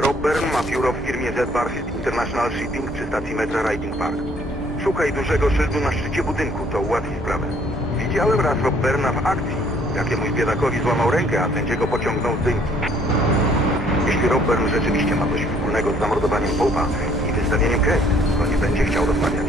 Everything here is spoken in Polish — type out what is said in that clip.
Byrne ma biuro w firmie Z International Shipping przy stacji metra Riding Park. Szukaj dużego szyldu na szczycie budynku, to ułatwi sprawę. Widziałem raz Rob Berna w akcji. Jakiemuś biedakowi złamał rękę, a sędziego pociągnął z dynki. Jeśli Rob rzeczywiście ma coś wspólnego z zamordowaniem Popa i wystawieniem Kate, to nie będzie chciał rozmawiać,